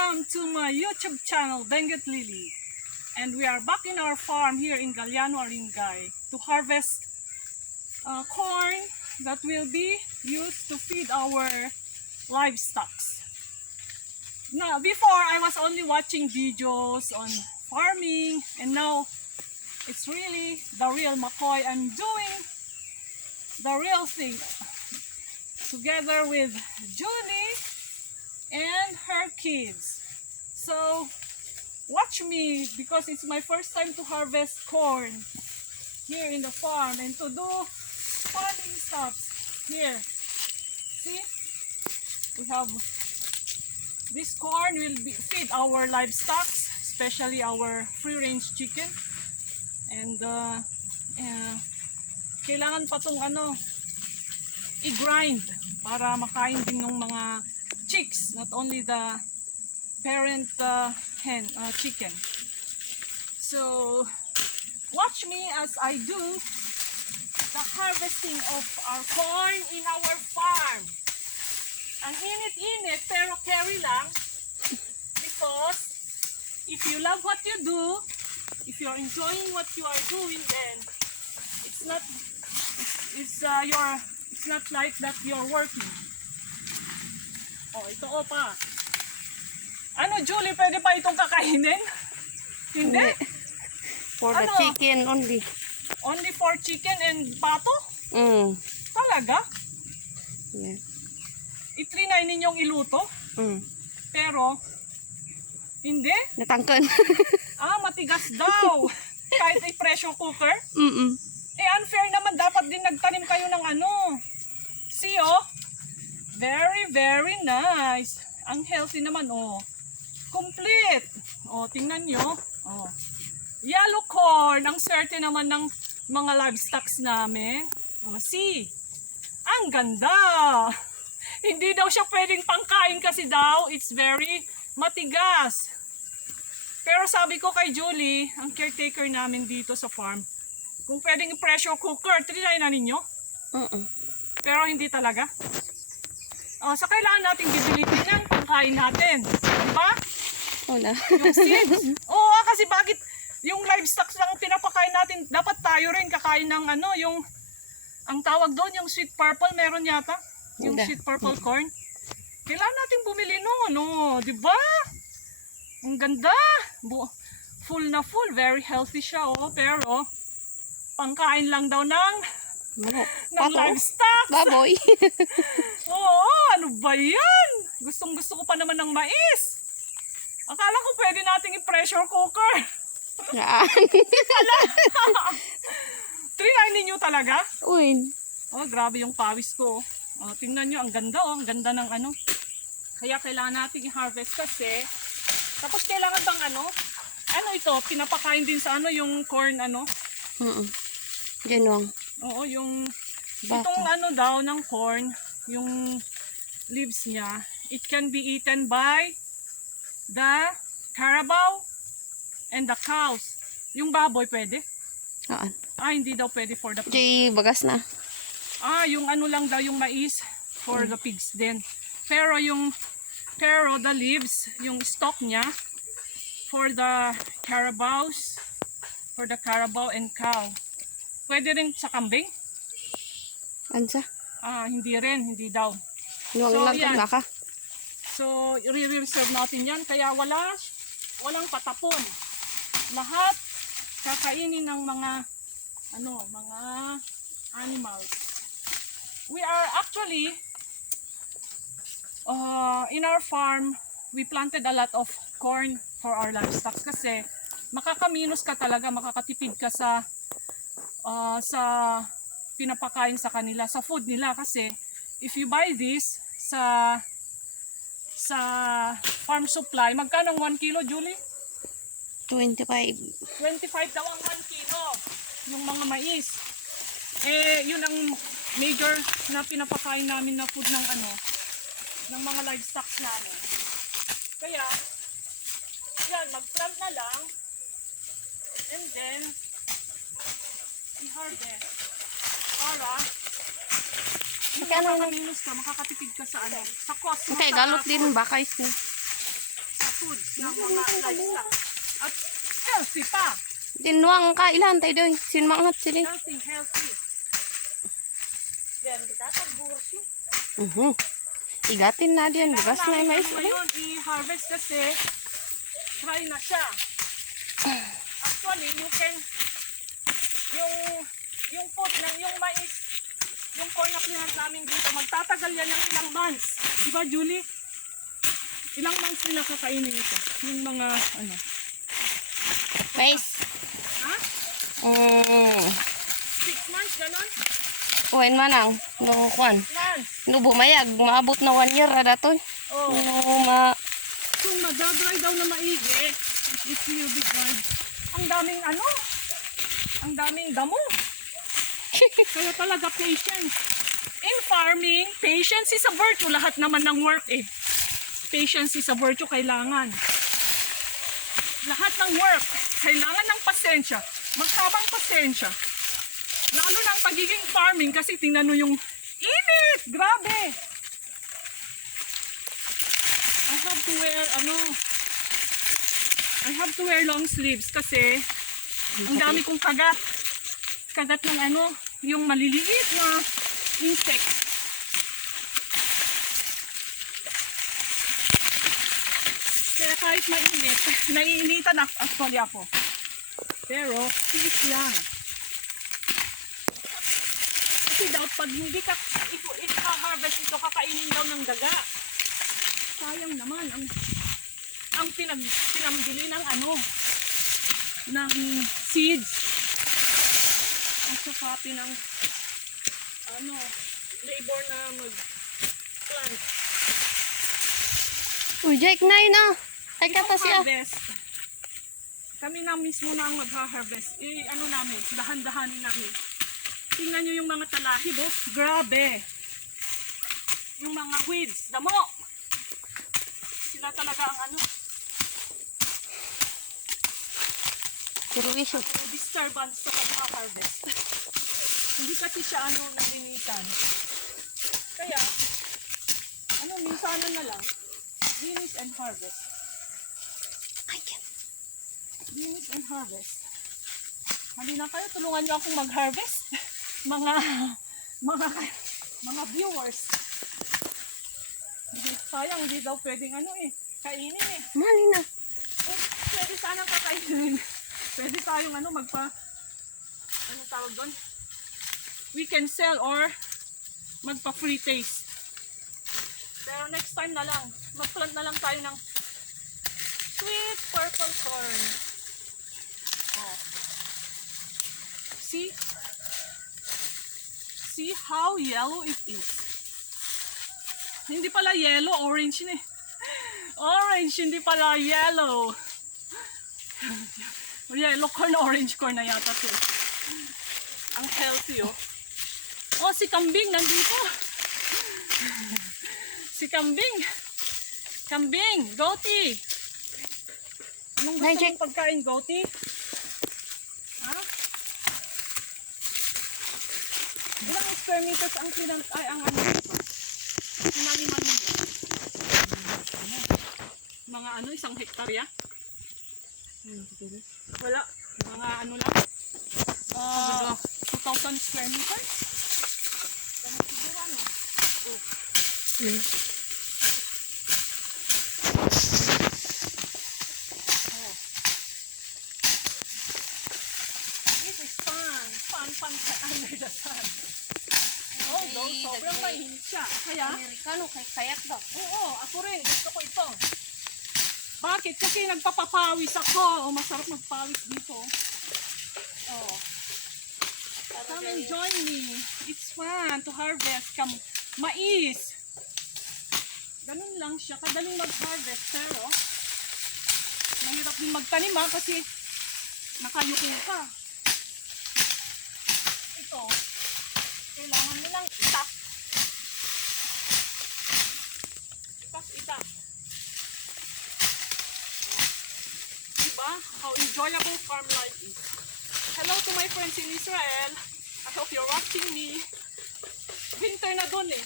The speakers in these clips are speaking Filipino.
welcome to my YouTube channel, Benguet Lily. And we are back in our farm here in Galiano, Aringay to harvest corn that will be used to feed our livestock. Now, before I was only watching videos on farming, and now it's really the real McCoy. I'm doing the real thing together with Julie and her kids. So watch me, because it's my first time to harvest corn here in the farm and to do farming stuff here. See, we have this corn will feed our livestock, especially our free-range chicken. And kailangan pa tong i-grind para makain din ng mga chicks, not only the parent chicken. So watch me as I do the harvesting of our corn in our farm. Ang init-init pero carry lang, because if you love what you do, if you're enjoying what you are doing, then it's not like that you're working. Oh, ito pa. Ano, Julie, pwede pa itong kakainin? Hindi? For the chicken only. Only for chicken and pato? Talaga? Yeah. I-trinay ninyong iluto? Pero, hindi? Natangkan. Matigas daw. Kahit ay pressure cooker? Unfair naman. Dapat din nagtanim kayo ng See, oh? Very, very nice. Ang healthy naman, oh. Complete. Oh, tingnan nyo. Oh. Yellow corn. Ang swerte naman ng mga livestock namin. Oh, see? Ang ganda. Hindi daw siya pwedeng pangkain kasi daw it's very matigas. Pero sabi ko kay Julie, ang caretaker namin dito sa farm, kung pwedeng pressure cooker, trinay na ninyo? Pero hindi talaga. So kailangan natin bibilitin yan, pangkain natin. Diba? Wala. Yung seeds. Oo, kasi bakit yung livestock lang pinapakain natin, dapat tayo rin kakain ng yung, ang tawag doon, yung sweet purple, meron yata. Yung sweet purple corn. Kailangan natin bumili no, di ba? Ang ganda. Full na full, very healthy siya, oh. Pero pangkain lang daw ng livestock. Baboy. Oo, ano ba yan? Gustong gusto ko pa naman ng mais. Akala ko pwede nating i-pressure cooker. Trinay ninyo talaga? Uy. Oh, grabe yung pawis ko. Oh, tingnan nyo, ang ganda, oh. Ang ganda ng Kaya kailangan nating i-harvest kasi. Tapos kailangan bang ito, pinapakain din sa yung corn, Ganun. Oo, yung Baka. itong daw ng corn, yung leaves niya, it can be eaten by the carabao and the cows. Yung baboy pwede? Hindi daw pwede for the pigs. Jay, bagas na. Yung lang daw, yung mais for the pigs din. Pero the leaves, yung stalk niya, for the carabaos, for the carabao and cow. Pwede rin sa kambing? Ansa? Hindi rin, hindi daw. Nuwang yan. Baka. So, i-reserve natin yan. Kaya walang patapon. Lahat kakainin ng mga animals. We are actually in our farm, we planted a lot of corn for our livestock kasi makakaminos ka talaga, makakatipid ka sa pinapakain sa kanila, sa food nila, kasi if you buy this sa farm supply, magkano 1 kilo, Julie? 25. 25 daw ang 1 kilo yung mga mais. Yun ang major na pinapakain namin na food ng ng mga livestock namin. Kaya yan, mag-plant na lang and then i-harvest para makakaminus ka, makakatipid ka sa sa cost mo. Okay, galot din baka is na. Sa foods ng mga livestock. At healthy pa. Dinuang ka ilan tayo doy. Sinmangat sila. Healthy. Then, tatagburos yun. Igatin na din. Bukas na yung mais. Ngayon, i-harvest kasi dry na siya. Actually, you can yung food ng yung mais, yung corn na plant namin dito, magtatagal yan ng ilang months. Diba, Julie? Ilang months nila kakainin ito? Yung mga, ano? Mais. Ha? 6 months, ganon? Uwain manang. No, kwan. Months. No, bumayag. Maabot na 1 year na datoy. Oh. No, Kung madadry daw na maigi, it will be dried. Ang daming ano? Ang daming damo. Kaya talaga patience. In farming, patience is a virtue. Lahat naman ng work eh. Patience is a virtue, kailangan. Lahat ng work, kailangan ng pasensya. Maghabang pasensya. Lalo ng pagiging farming kasi tingnan mo yung init. Grabe. I have to wear long sleeves kasi ang dami kong kagat. Kagat ng ano, yung maliliit na insects. Kaya kahit mainit, naiinitan actually ako. Pero, peace lang. Kasi daw pag hindi ka i-harvest ito, kakainin daw ng daga. Sayang naman ang pinambili ng ano, ng seeds. At saka ng ano, labor na mag-plant. Uy, Jake na yun ah. Ay ka pa siya. Harvest, kami na mismo na ang mag-harvest. Ano namin, dahan-dahanin namin. Tingnan nyo yung mga talahib, oh. Grabe. Yung mga weeds, damo. Sila talaga ang ano, Kurwisyo. disturbance sa pag-harvest. Hindi kasi siya ano, nalinisan. Kaya, ano, minsanan na lang. Linis and harvest. Linis and harvest. Halina kayo, tulungan niyo akong mag-harvest. mga viewers. Sayang, hindi daw pwedeng ano eh, kainin eh. Mali na. Oh, pwede sanang kakainin. Pwede tayong ano, ano tawag doon? We can sell or magpa-free taste. Pero next time na lang, mag-plant na lang tayo ng sweet purple corn. Oh. See? See how yellow it is. Hindi pala yellow, orange na eh. Orange, hindi pala yellow. Yellow corn, orange corn na yata to. Ang healthy oh. Oh, si Kambing nandito. Si Kambing. Kambing, goatee. Anong gusto mong pagkain, goatee? Ha? Ilang square meters ang ang ano dito? Sinaniman mo. Mga ano, 1 hektarya? Wala. Mga ano lang. 2,000 square meters? Ganun siguro ano? This is fun. Fun under the sun. Although, sobrang mainit siya. Kaya, Amerikano kay kayat ba? oo, ako rin. Gusto ko ito. Bakit? Kasi nagpapapawis ako. O, masarap magpawis dito. Oh. Come and join me. It's fun to harvest mais. Ganun lang siya. Kadaling mag-harvest. Pero, mahirap din magtanim ha kasi nakayuko ka. Ito, kailangan mo lang itak. Itak. Diba? How enjoyable farm life is. Hello to my friends in Israel. I hope you're watching me. Winter na dun eh.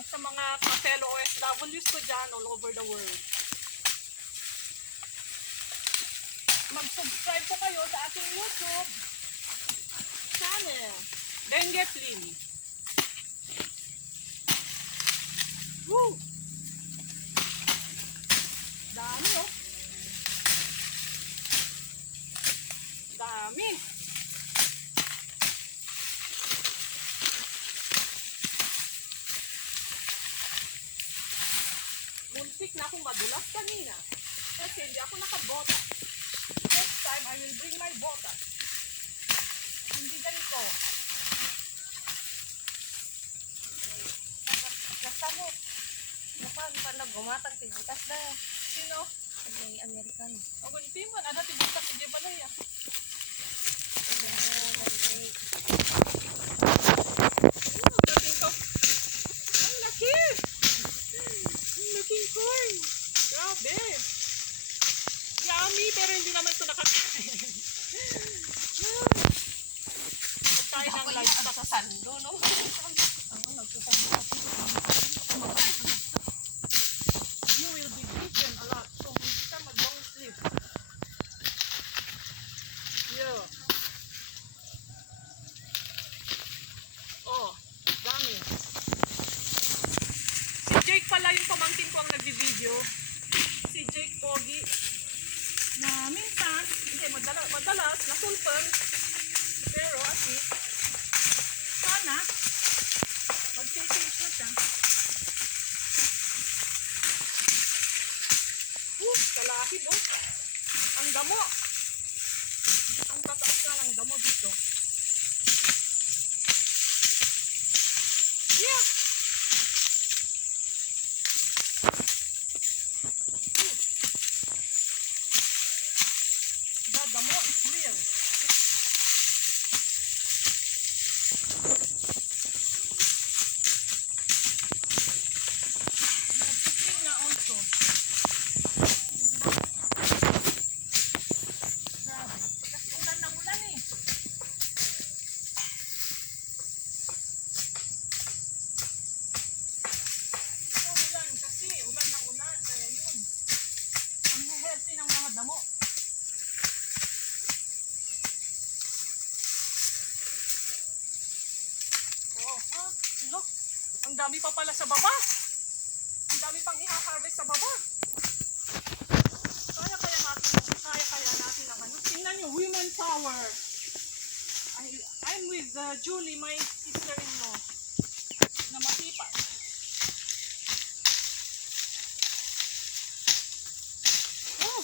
At sa mga fellow OFWs ko dyan all over the world. mag-subscribe po kayo sa aking YouTube channel, Benguet Lily. Woo! Dami oh. Dami. Muntik na akong madulas kanina kasi hindi ako nakabota. Next time, I will bring my bota. Hindi ganito. Nasa mo. Napan pa naggumatang tibutas na. Sino? Ay, Amerikano. O, ganito man. Ada tibutas si Jebalay ah. Laki ko. Ang laki! Ang laking corn. Grabe. Yummy, pero hindi naman ito nakakain. Pagkain ng livestock. Sa sando, no? You will be eaten a lot. So, hindi ka mag-long sleep. Yeah. Oh, dami. Si Jake pala yung pamangkin ko ang nagbi-video. Si Jake Pogi. Na minsan, hindi, madalas, nasulpan. Pero at least, sana, mag-change na siya. Kalahib oh. Ang damo. Ang tataas na ng damo dito. Yeah. The damo is real. Nagpipin na also. Grabe. Kasi ulan ng ulan eh. Ulan kasi. Ulan ng ulan. Kaya yun. Ang healthy ng mga damo. Oh, ha? Look. Ang dami pa pala sa baba. Ang dami pang i-harvest sa baba. Kaya natin ang ano. Tingnan nyo, women power. I'm with Julie, my sister-in-law, na matipad. Oh!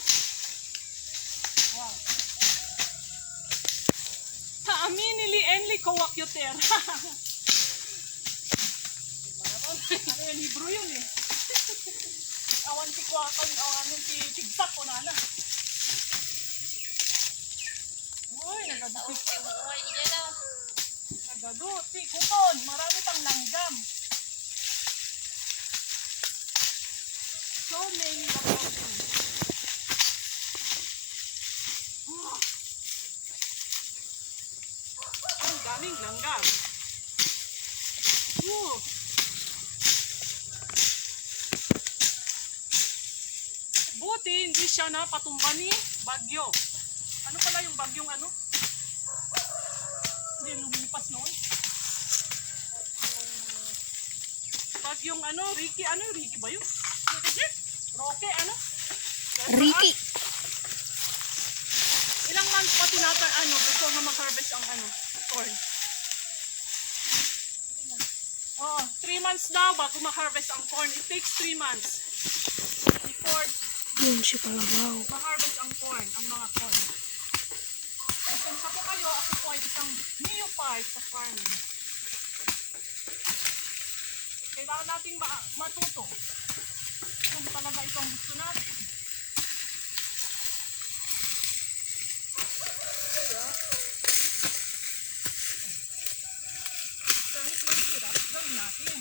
Wow. Aminili enli kowakyuter. Ano yung libro yun eh. Awan si Kwakan, awan si Tigsak ko na. Uy, nagaduti. Nagaduti, kupon. Marami pang langgam. So many langgam. Ang daming langgam. Buti hindi siya na patumba ni bagyo. Ano pala yung bagyong ano? Hindi lumipas noon. Bagyong ano? Ricky, ano yung Ricky ba yun? Roque, ano? Ricky. Ilang months pa tinatay ano before na mag-harvest ang ano? Corn. Oh, 3 months daw bago ma-harvest ang corn. It takes 3 months before Yun siya pala, wow. ma-harvest ang corn, ang mga corn. Pasensya po kayo, ako po ay isang neophyte sa farming. Kailangan nating matuto kung talaga itong gusto natin. Kaya, kahit mahirap, gawin natin.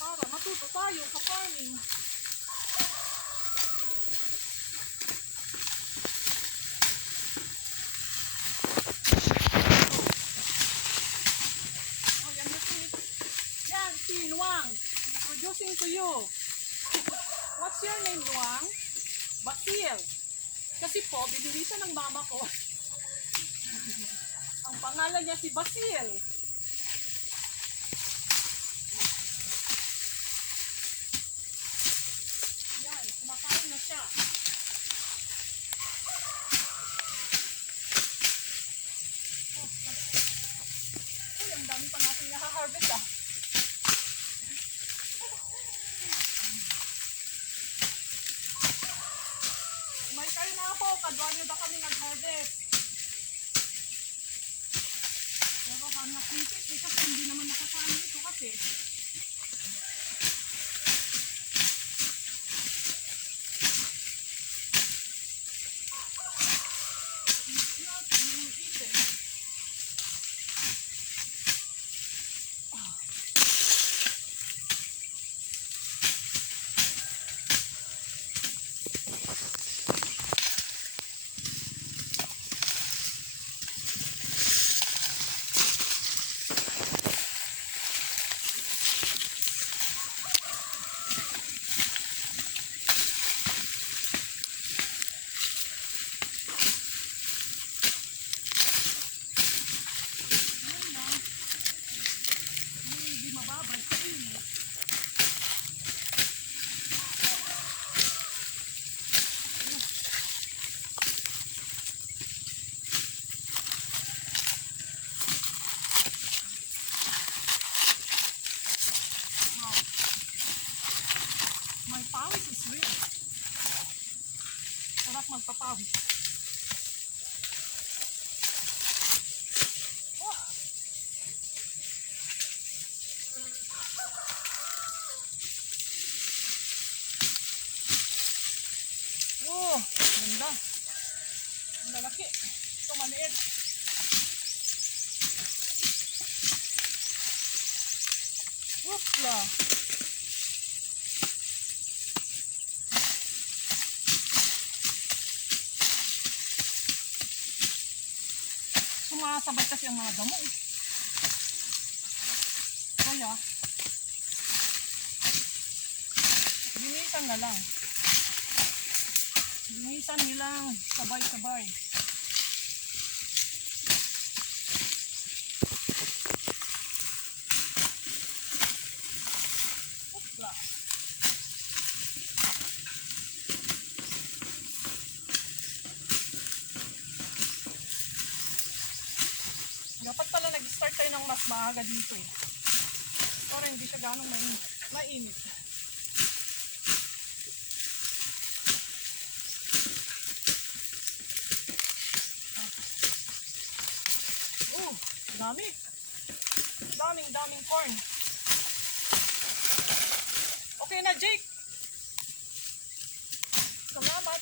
Para matuto tayo sa farming. Yan, si Nuang. Introducing to you. What's your name, Luang? Basil. Kasi po, binili siya ng mama ko. Ang pangalan niya si Basil. Yan, kumakain na siya. Ay, ang dami pa natin naha-harvest ah. May kayo na ako, kadwa nyo ba kami nag-harvest? Pero hanap nipit eh, kasi hindi naman nakakain ito kasi. Hindi mababad sa inyo. My pawis is real. Sarap magpapawis. Oh. Oh, ganda. Ang lalaki. Ito maliit. Whoopla. Sumasabay kasi ang mga damo eh. Kaya, linisan na lang. Linisan nilang sabay-sabay. Upla. Dapat pala nag-start tayo ng mas maaga dito eh. Para hindi siya ganong mainit. Oh, dami. Daming corn. Okay na, Jake. Salamat.